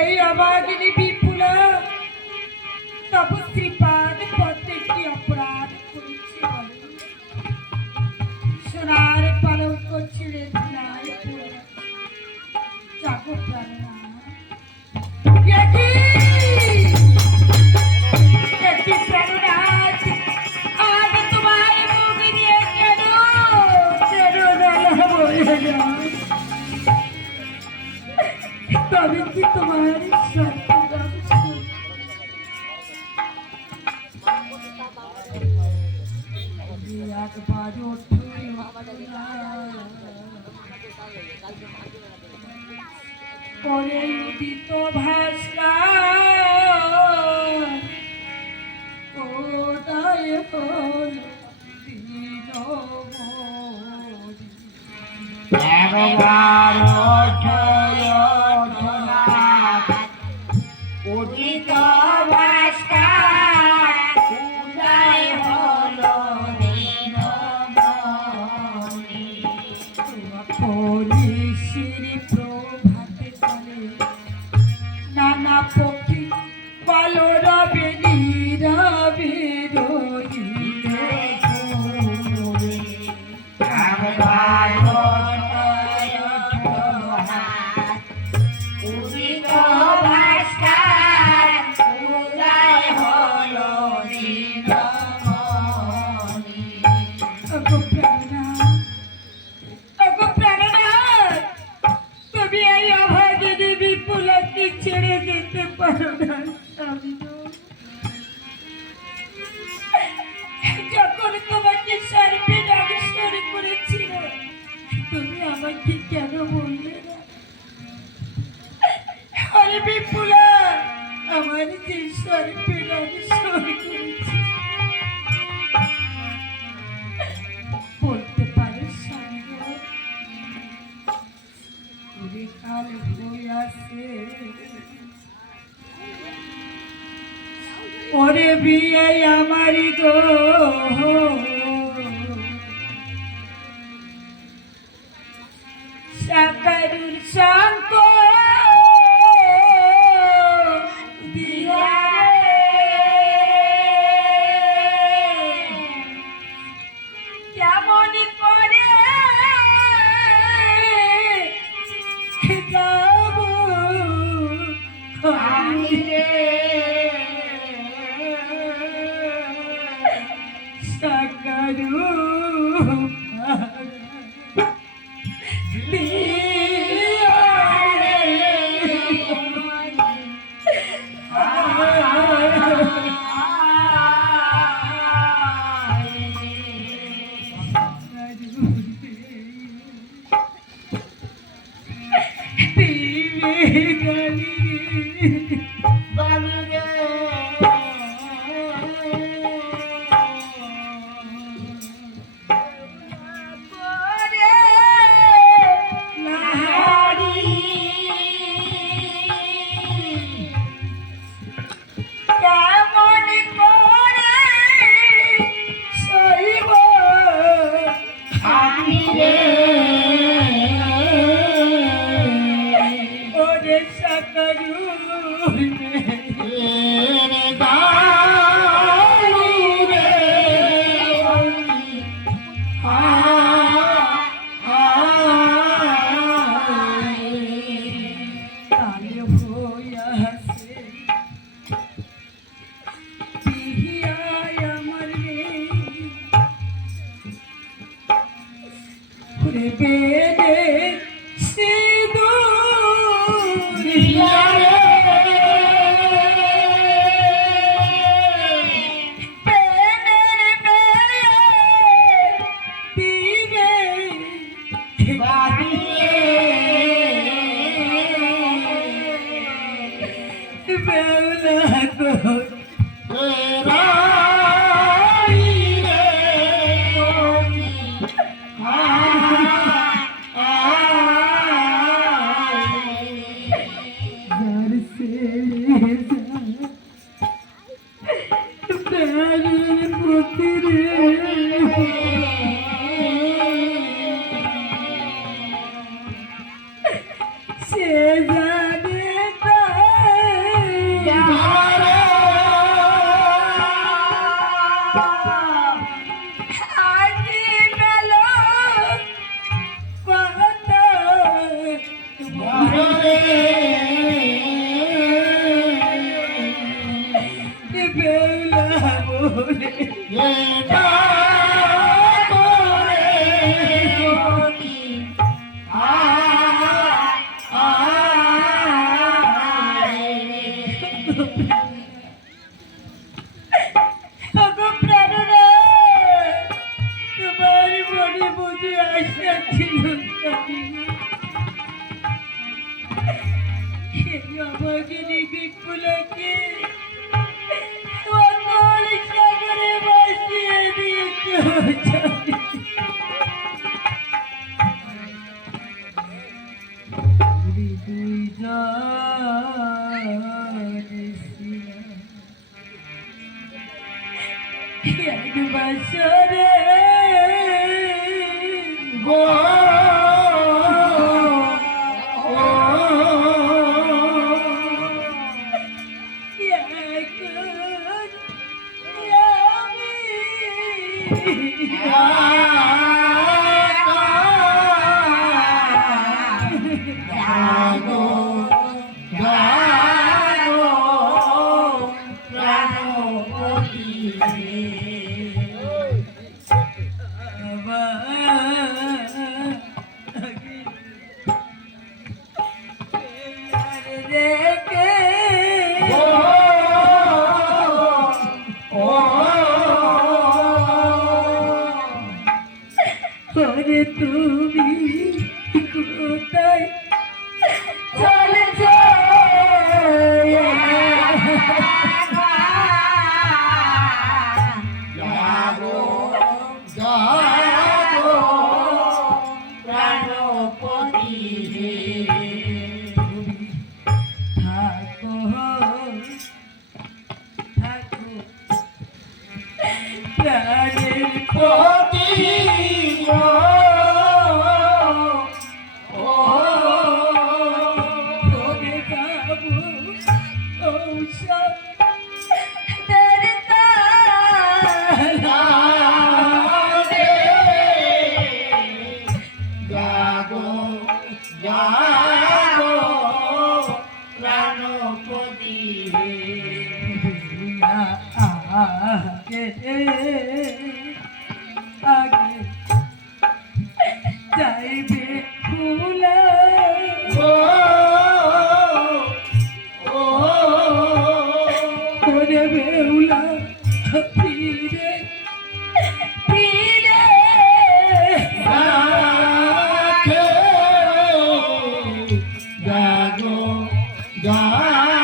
এই অবাগিনী বিপুলা তব শ্রীপাদ পথে কি অপরাধ করেছি বলো। সোনার পালঙ্ক ছিঁড়ে ধুলায় পড়ে জাগো প্রাণনা। তবে কি তোমার পরে উদিত ভাষা কোদায় হল দিন উদিত ভাস্কর উদয় হলো পরিশির প্রভাতে চলে নানা পক্ষী কলরবে নীরবে রহিতে উদিত ভাস্কর উদয় হলো তুমি এই অভাগিনী বিপুলকে ছেড়ে যেতে পারো না স্বামী। যখন তোমাকে সার্পে ডাকসর করেছিল তুমি আমাকে কেন বললে না? আরে বিপুলা, আমার যে সার্পে ডাকসর করেছে বলতে পারো স্বামী গো? ওরে কাল হইয়াছে ওরে বিয়ে আমারি গো সাকারুর শঙ্ক দিয়া কেমন করে যাব আমি রে সাকারু সে জানে এটা করে বলি ওগো প্রাণনাথ, তোমার মনে বুঝে আশা ছিল জানি না। আমাকে বিপুলকে অতল সাগরে ভাসিয়ে দিয়েছো জানি। দুই জন এক বছরে গো জাগো জাগো প্রাণপতি তুমি কোথায় চলেছ? জাগো জাগো প্রাণপতি থাকো থাকো প্রাণের পতি পরে যাবো ঔষধ দেরতা জাগো জাগো প্রাণপতি আগে আগে যাইবে ফুলা করে বেউলা ফিরে ফিরে জাগো জাগো